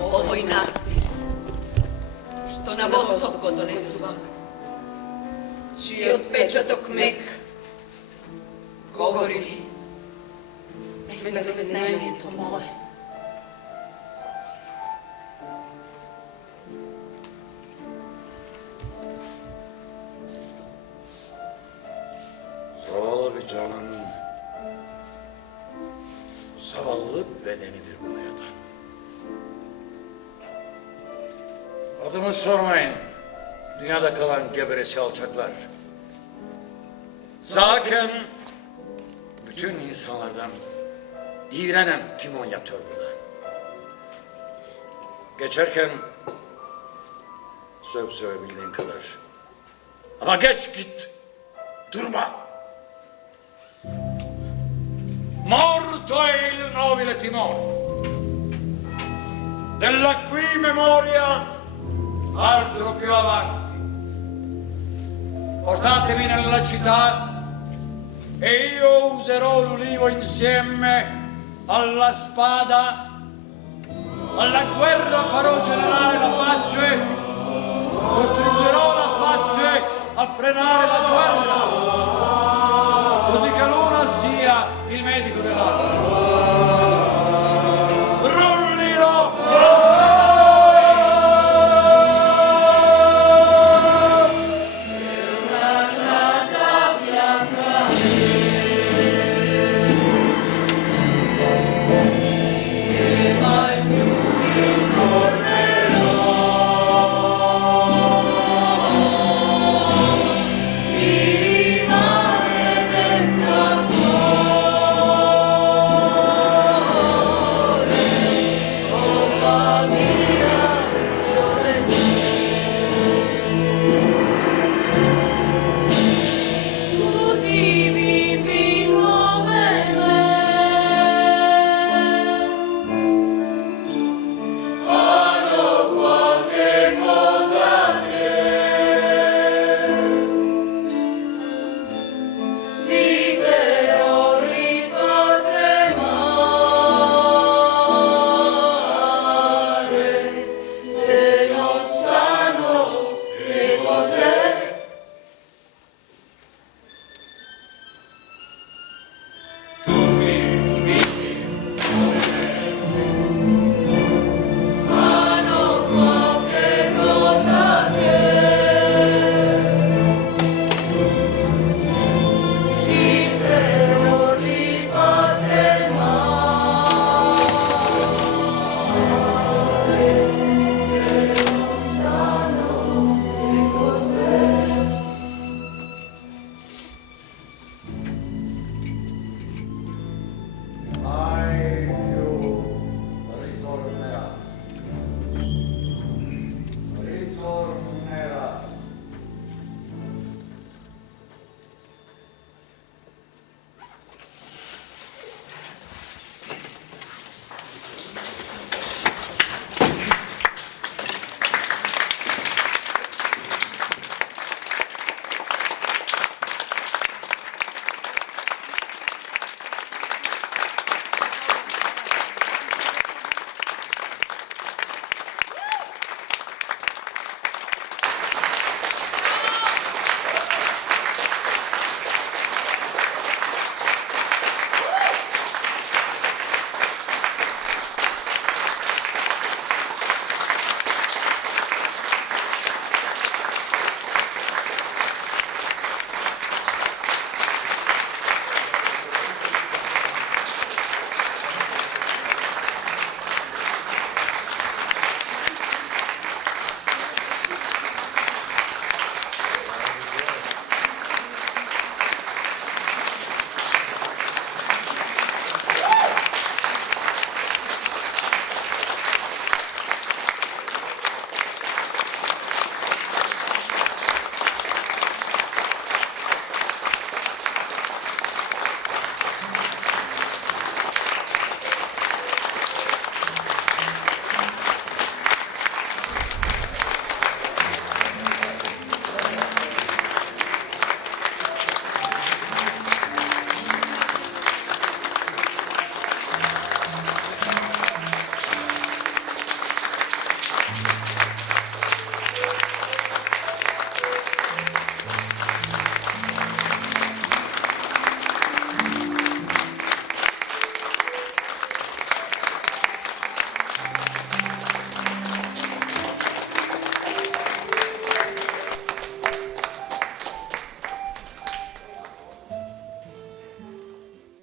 ovoj natpis, što na visoko donesu vam, čiji odpečatok mek govori, beznamenito moje. Zavallı bir canın zavallı bedenidir bu yatan. Adımı sormayın. Dünyada kalan geberesi alçaklar. Zaten bütün insanlardan iğrenen Timon yatıyor burada. Geçerken sövebildiğin kadar. Ama geç git. Durma. Morto è il nobile Timon. Della qui memoria altro più avanti. Portatemi nella città e io userò l'ulivo insieme alla spada. Alla guerra farò generare la pace. Costringerò la pace a frenare la guerra. Così che l'una sia il medico dell'altro.